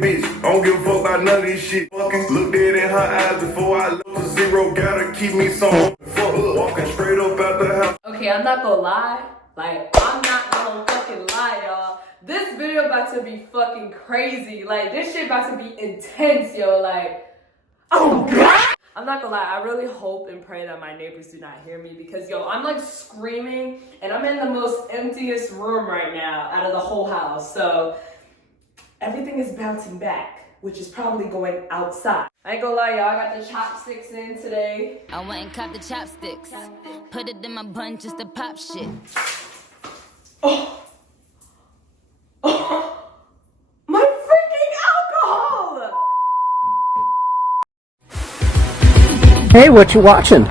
bitch. I don't give a fuck about none of this shit. Fucking look dead in her eyes before I lose zero. Gotta keep me some. Fuck, walking straight up out the house. Okay, I'm not gonna lie. Like, I'm not gonna fucking lie, y'all. This video about to be fucking crazy. Like, this shit about to be intense, yo. Like, oh God! I'm not gonna lie, I really hope and pray that my neighbors do not hear me because, yo, I'm like screaming and I'm in the most emptiest room right now out of the whole house. So, everything is bouncing back, which is probably going outside. I ain't gonna lie, y'all, I got the chopsticks in today. I went and caught the chopsticks. Put it in my bun just to pop shit. Oh. Oh. My freaking alcohol! Hey, what you watching?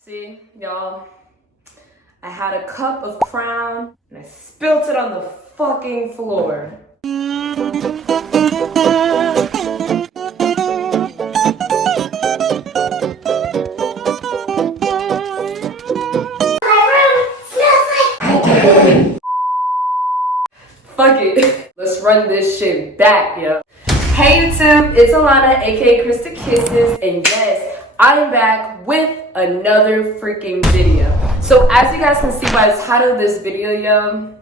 See, y'all, I had a cup of Crown and I spilt it on the fucking floor. Fuck it. Let's run this shit back, yo. Hey YouTube, it's Alana, aka Kristaa Kisses, and yes, I'm back with another freaking video. So as you guys can see by the title of this video, yo,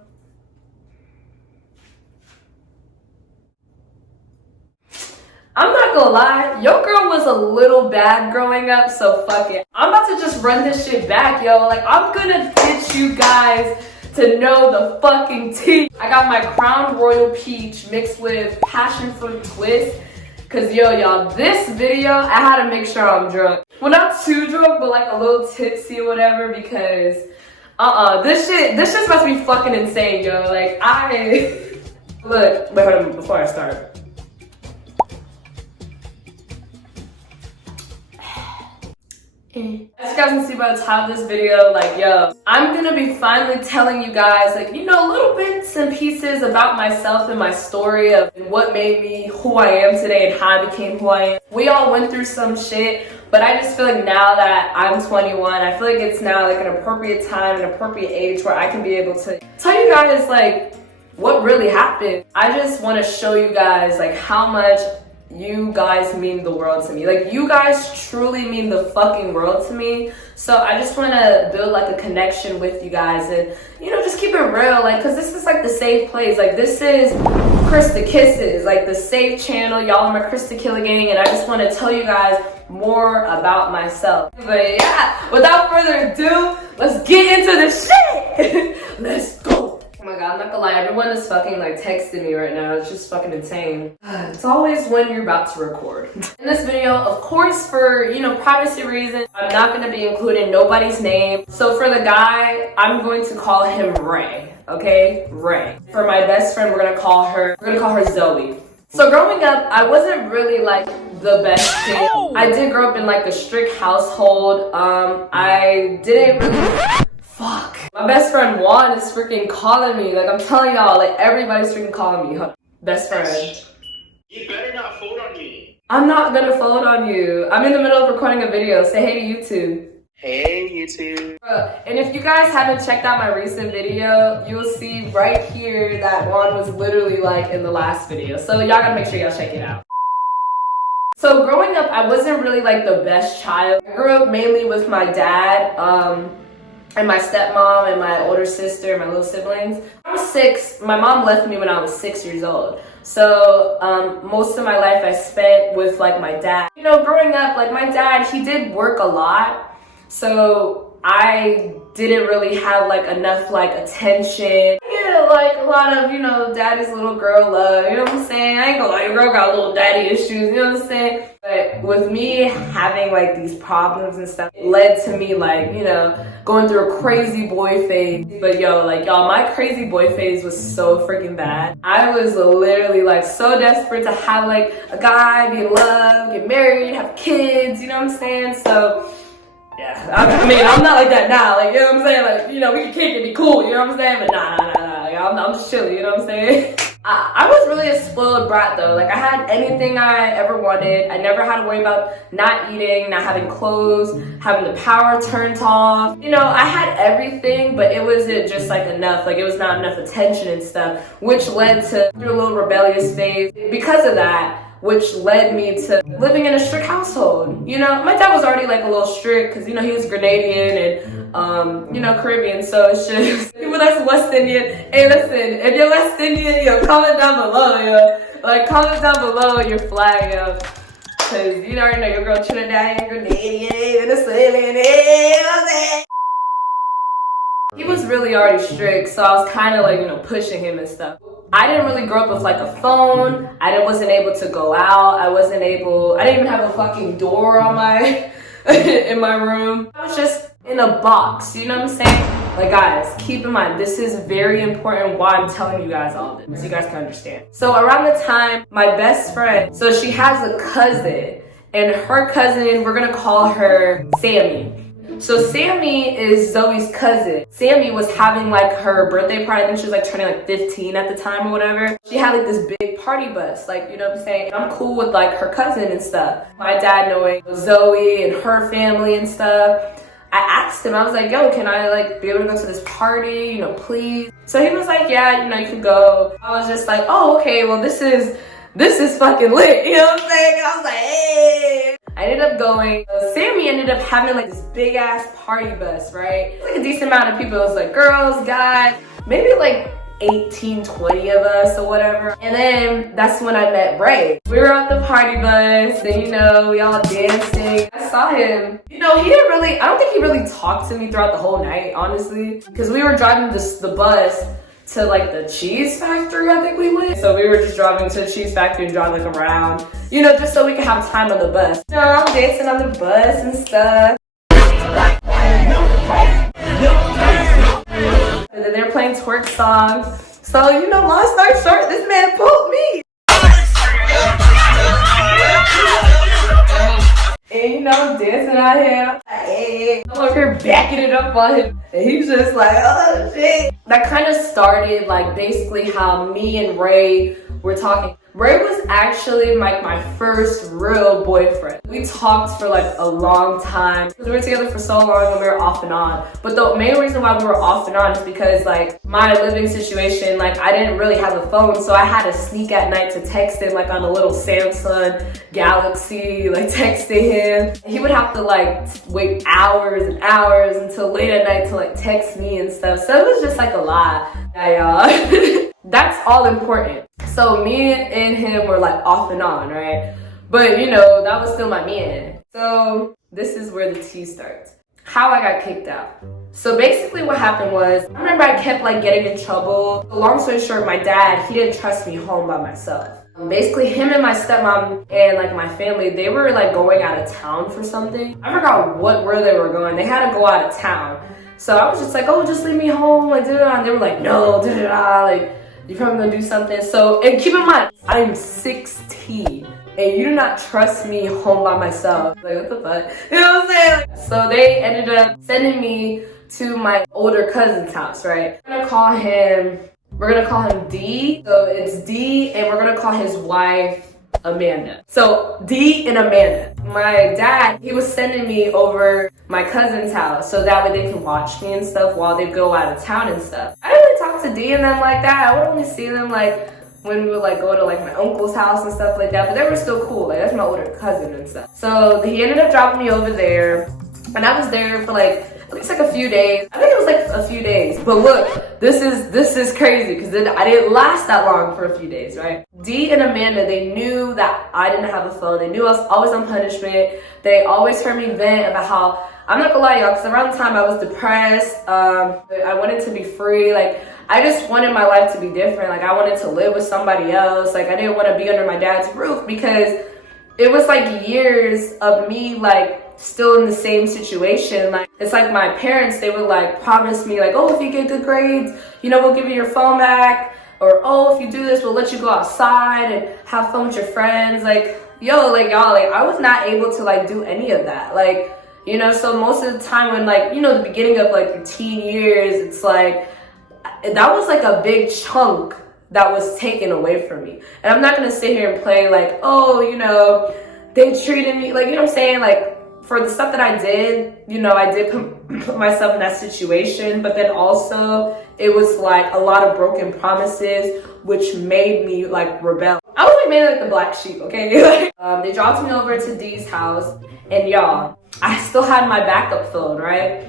I'm not gonna lie, your girl was a little bad growing up, so fuck it. I'm about to just run this shit back, yo. Like, I'm gonna teach you guys to know the fucking tea. I got my Crown Royal Peach mixed with passion fruit twist. Cause yo, y'all, this video, I had to make sure I'm drunk. Well, not too drunk, but like a little tipsy or whatever because, this shit's about to be fucking insane, yo. Like, look, wait, hold on, before I start. As you guys can see by the title of this video, like, yo, I'm gonna be finally telling you guys, like, you know, little bits and pieces about myself and my story of what made me who I am today and how I became who I am. We all went through some shit, but I just feel like now that I'm 21, I feel like it's now like an appropriate time, an appropriate age where I can be able to tell you guys, like, what really happened. I just want to show you guys, like, how much you guys mean the world to me. Like, you guys truly mean the fucking world to me. So I just want to build like a connection with you guys and, you know, just keep it real. Like, cause this is like the safe place. Like, this is Kristaa Kisses, like the safe channel. Y'all are my Kristaa Killaa gang, and I just want to tell you guys more about myself. But yeah, without further ado, let's get into this shit. Let's go. Oh my God, I'm not gonna lie, everyone is fucking like texting me right now. It's just fucking insane. It's always when you're about to record. In this video, of course, for, you know, privacy reasons, I'm not gonna be including nobody's name. So for the guy, I'm going to call him Ray, okay? Ray. For my best friend, we're gonna call her Zoe. So growing up, I wasn't really like the best kid. I did grow up in like a strict household. I didn't really, fuck. My best friend Juan is freaking calling me. Like, I'm telling y'all, like, everybody's freaking calling me. Best friend. You better not fold on me. I'm not gonna fold on you. I'm in the middle of recording a video. Say hey to YouTube. Hey, YouTube. And if you guys haven't checked out my recent video, you'll see right here that Juan was literally like in the last video. So y'all gotta make sure y'all check it out. So growing up, I wasn't really like the best child. I grew up mainly with my dad, and my stepmom and my older sister, my little siblings. I was 6. My mom left me when I was 6 years old. So most of my life I spent with like my dad. You know, growing up, like my dad, he did work a lot. So I didn't really have like enough like attention. Yeah, like a lot of, you know, daddy's little girl love, you know what I'm saying? I ain't gonna lie, your girl got little daddy issues, you know what I'm saying? But with me having like these problems and stuff, it led to me like, you know, going through a crazy boy phase. But yo, like y'all, my crazy boy phase was so freaking bad. I was literally like so desperate to have like a guy, be in love, get married, have kids, you know what I'm saying? So yeah, I mean, I'm not like that now, like, you know what I'm saying? Like, you know, we can kick it, be cool, you know what I'm saying? But nah, I'm just chilling, you know what I'm saying? I was really a spoiled brat though. Like I had anything I ever wanted. I never had to worry about not eating, not having clothes, having the power turned off. You know, I had everything, but it wasn't just like enough. Like it was not enough attention and stuff, which led to a little rebellious phase. Because of that, which led me to living in a strict household. You know, my dad was already like a little strict because, you know, he was Grenadian and, you know, Caribbean. So it's just, people that's West Indian. Hey, listen, if you're West Indian, yo, comment down below, yo. Like, comment down below your flag, yo. Because you already know your girl Trinidadian, Grenadian, Venezuelan, hey, he was really already strict, so I was kind of like, you know, pushing him and stuff. I didn't really grow up with like a phone. Wasn't able to go out. I didn't even have a fucking door on my, in my room. I was just in a box, you know what I'm saying? Like guys, keep in mind, this is very important why I'm telling you guys all this, so you guys can understand. So around the time, my best friend, so she has a cousin, and her cousin, we're gonna call her Sammy. So Sammy is Zoe's cousin. Sammy was having like her birthday party. I think she was like turning like 15 at the time or whatever. She had like this big party bus, like, you know what I'm saying? I'm cool with like her cousin and stuff. My dad knowing Zoe and her family and stuff. I asked him, I was like, yo, can I like be able to go to this party, you know, please? So he was like, yeah, you know, you can go. I was just like, oh, okay, well this is fucking lit, you know what I'm saying? I was like, hey. I ended up going. Sammy ended up having like this big ass party bus, right? Like a decent amount of people. It was like girls, guys, maybe like 18, 20 of us or whatever. And then that's when I met Ray. We were at the party bus, then, you know, we all dancing. I saw him. You know, I don't think he really talked to me throughout the whole night, honestly. Because we were driving the bus to like the cheese factory, I think we went. So we were just driving to the cheese factory and driving like around, you know, just so we could have time on the bus. You know, I'm dancing on the bus and stuff. And then they're playing twerk songs. So, you know, long story short, this man pulled me. And, you know, dancing out here. Hey, I'm over here backing it up on him. And he's just like, oh, shit. That kind of started, like, basically how me and Ray were talking. Ray was actually like my first real boyfriend. We talked for like a long time. We were together for so long and we were off and on. But the main reason why we were off and on is because like my living situation, like I didn't really have a phone, so I had to sneak at night to text him like on a little Samsung Galaxy, like texting him. He would have to like wait hours and hours until late at night to like text me and stuff. So it was just like a lot. Yeah, y'all. That's all important. So me and him were like off and on, right? But you know, that was still my man. So this is where the tea starts. How I got kicked out. So basically what happened was, I remember I kept like getting in trouble. Long story short, my dad, he didn't trust me home by myself. Basically him and my stepmom and like my family, they were like going out of town for something. I forgot where they were going. They had to go out of town. So I was just like, oh, just leave me home, like da-da-da. And they were like, no, da-da-da, like you're probably gonna do something. So, and keep in mind, I'm 16 and you do not trust me home by myself. Like, what the fuck? You know what I'm saying? So they ended up sending me to my older cousin's house, right? We're gonna call him Dee. So it's Dee, and we're gonna call his wife Amanda. So Dee and Amanda. My dad, he was sending me over my cousin's house so that way they can watch me and stuff while they go out of town and stuff. I didn't really talk to Dee and them like that. I would only see them like when we would like go to like my uncle's house and stuff like that, but they were still cool. Like that's my older cousin and stuff. So he ended up dropping me over there, and I was there for like at least like a few days. I think it was like a few days. But look, this is crazy because I didn't last that long for a few days, right? Dee and Amanda, they knew that I didn't have a phone. They knew I was always on punishment. They always heard me vent about how, I'm not gonna lie y'all, because around the time I was depressed, I wanted to be free. Like I just wanted my life to be different. Like I wanted to live with somebody else. Like I didn't want to be under my dad's roof because it was like years of me like still in the same situation. Like it's like my parents, they would like promise me like, oh, if you get good grades, you know, we'll give you your phone back, or oh, if you do this, we'll let you go outside and have fun with your friends. Like yo, like y'all, like I was not able to like do any of that. Like, you know, so most of the time when like, you know, the beginning of like your teen years, it's like that was like a big chunk that was taken away from me. And I'm not gonna sit here and play like, oh, you know, they treated me like, you know what I'm saying? Like, for the stuff that I did, you know, I did put myself in that situation, but then also it was like a lot of broken promises, which made me like rebel. I was like mainly like the black sheep, okay? They dropped me over to Dee's house, and y'all, I still had my backup phone, right?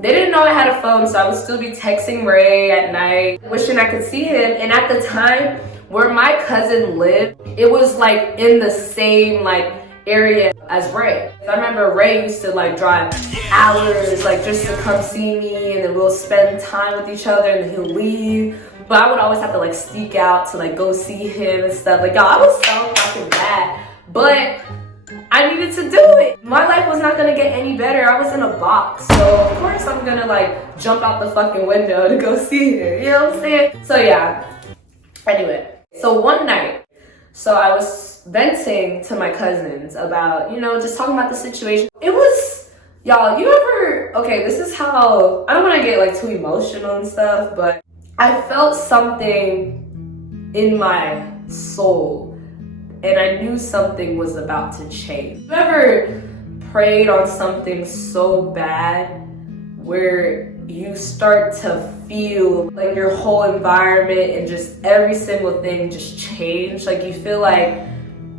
They didn't know I had a phone, so I would still be texting Ray at night, wishing I could see him. And at the time where my cousin lived, it was like in the same like area as Ray. I remember Ray used to like drive hours like just to come see me, and then we'll spend time with each other, and then he'll leave. But I would always have to like sneak out to like go see him and stuff. Like, y'all, I was so fucking bad, but I needed to do it. My life was not gonna get any better. I was in a box, so of course I'm gonna like jump out the fucking window to go see him. You know what I'm saying? So yeah. Anyway, so one night, so I was venting to my cousins about, you know, just talking about the situation. It was, y'all, you ever, okay, this is how, I don't want to get like too emotional and stuff, but I felt something in my soul, and I knew something was about to change. You ever prayed on something so bad where you start to feel like your whole environment and just every single thing just changed? Like, you feel like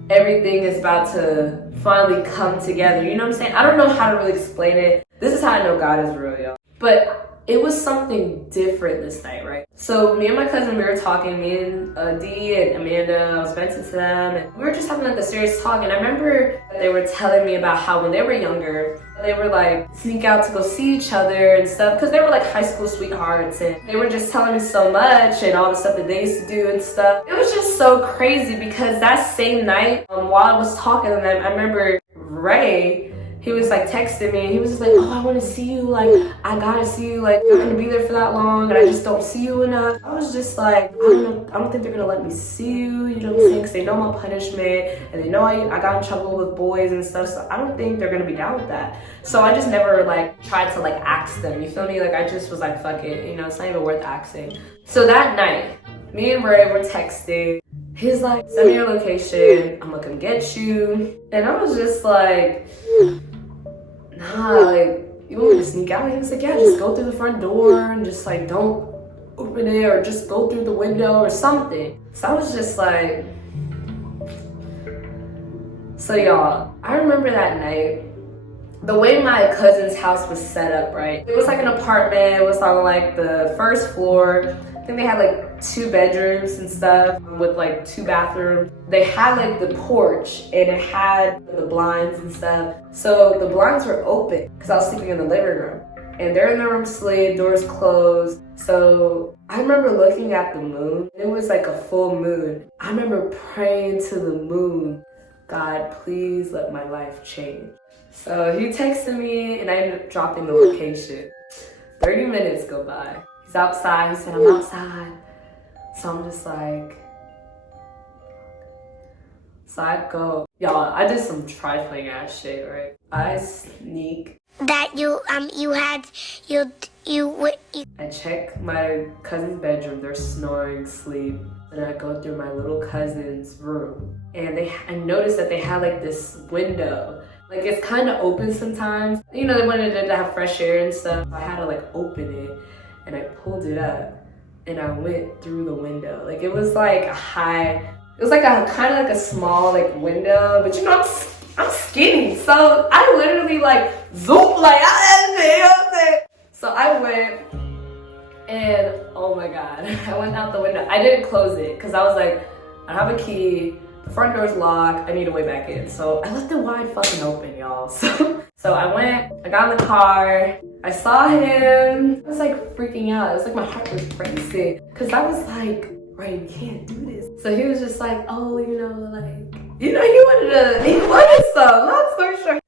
everything is about to finally come together. You know what I'm saying? I don't know how to really explain it. This is how I know God is real, y'all. But it was something different this night, right? So me and my cousin, we were talking, me and Dee and Amanda, I was venting to them, and we were just having like a serious talk. And I remember they were telling me about how when they were younger, they were like sneak out to go see each other and stuff, because they were like high school sweethearts, and they were just telling me so much and all the stuff that they used to do and stuff. It was just so crazy, because that same night, while I was talking to them, I remember Ray, he was like texting me, and he was just like, oh, I want to see you, like, I gotta see you, like, I'm gonna be there for that long, and I just don't see you enough. I was just like, I don't think they're gonna let me see you, you know what I'm saying, because they know my punishment, and they know I got in trouble with boys and stuff, so I don't think they're gonna be down with that. So I just never, like, tried to, like, ask them, you feel me? Like, I just was like, fuck it, you know, it's not even worth asking. So that night, me and Ray were texting. He's like, send me your location, I'm gonna come get you. And I was just like, nah, like, you want me to sneak out? He was like, yeah, just go through the front door and just like don't open it, or just go through the window or something. So I was just like, so y'all, I remember that night, the way my cousin's house was set up, right? It was like an apartment, it was on like the first floor. I think they had like 2 bedrooms and stuff with like 2 bathrooms. They had like the porch, and it had the blinds and stuff. So the blinds were open because I was sleeping in the living room, and they're in their room asleep, doors closed. So I remember looking at the moon. It was like a full moon. I remember praying to the moon, God, please let my life change. So he texted me, and I ended up dropping the location. 30 minutes go by. He's outside. He said, I'm outside. So I'm just like, so I go, y'all, I did some trifling ass shit, right? I sneak. That I check my cousin's bedroom. They're snoring, sleep. And I go through my little cousin's room, and I noticed that they had like this window. Like, it's kind of open sometimes. You know, they wanted it to have fresh air and stuff. I had to like open it, and I pulled it up, and I went through the window. Like, it was like a high, it was like a kind of like a small like window, but you know, I'm skinny. So I literally like zoom like, so I went, and oh my God, I went out the window. I didn't close it because I was like, I have a key. The front door's locked, I need a way back in. So I left it wide fucking open, y'all. So I went, I got in the car, I saw him. I was like freaking out. It was like my heart was racing. Cause I was like, right, you can't do this. So he was just like, oh, you know, like, you know, he wanted some, long story short.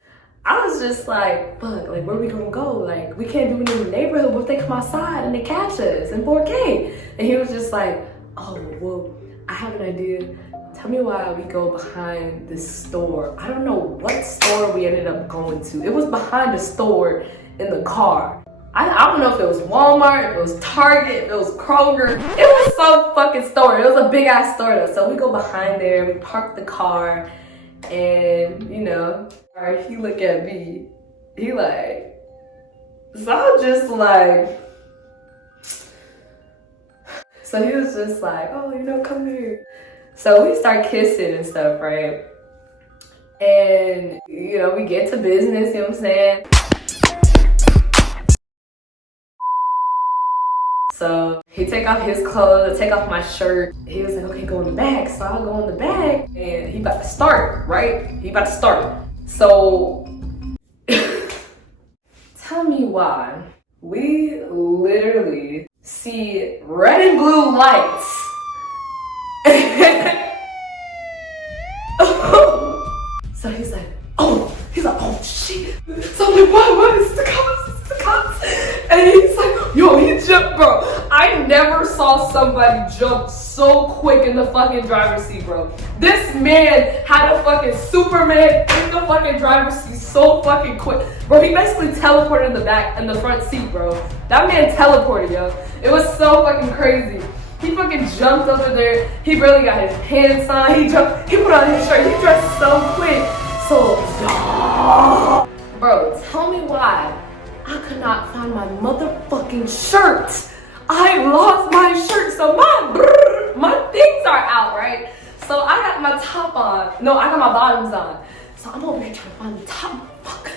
I was just like, fuck, like, where we gonna go? Like, we can't do it in the neighborhood. What if they come outside and they catch us in 4K? And he was just like, oh, well, I have an idea. Tell me why we go behind this store. I don't know what store we ended up going to. It was behind the store in the car. I don't know if it was Walmart, if it was Target, if it was Kroger. It was some fucking store. It was a big ass store though. So we go behind there, we park the car, and you know, he look at me. He like, so I'm just like, so he was just like, oh, you know, come here. So we start kissing and stuff, right? And you know, we get to business, you know what I'm saying? So he take off his clothes, I take off my shirt. He was like, okay, go in the bag. So I'll go in the bag and he about to start, right? He about to start. So tell me why we literally see red and blue lights. So he's like, oh shit. So I'm like, what? It's the cops, it's the cops. And he's like, yo, he jumped, bro. I never saw somebody jump so quick in the fucking driver's seat, bro. This man had a fucking Superman in the fucking driver's seat so fucking quick. Bro, he basically teleported in the back, in the front seat, bro. That man teleported, yo. It was so fucking crazy. He fucking jumped over there. He barely got his pants on. He put on his shirt. He dressed so quick. So, bro, tell me why I could not find my motherfucking shirt. I lost my shirt, so my things are out, right? So I got my top on. No, I got my bottoms on. So I'm over here trying to find the top.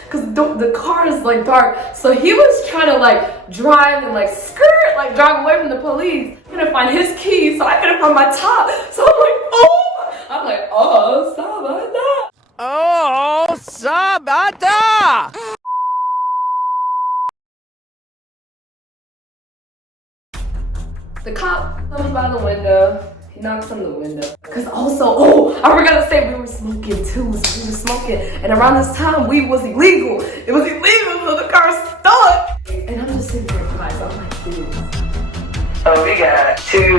Cause the car is like dark. So he was trying to like drive and like skirt, like drive away from the police. I couldn't find his keys, so I couldn't find my top. So I'm like, oh, Sabata. Oh, Sabata! The cop comes by the window. He knocks on the window. Cause also, I forgot to say we were smoking too. So we were smoking, and around this time weed was illegal. It was illegal, so the car stuck. And I'm just sitting there, guys. I'm like, dude. So we got two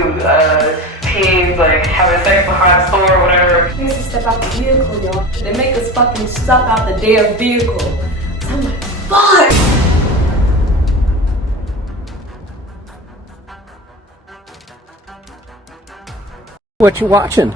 teens like having sex behind the store or whatever. They used to step out the vehicle, y'all. They make us fucking step out the damn vehicle. So I'm like, fuck. What you watching?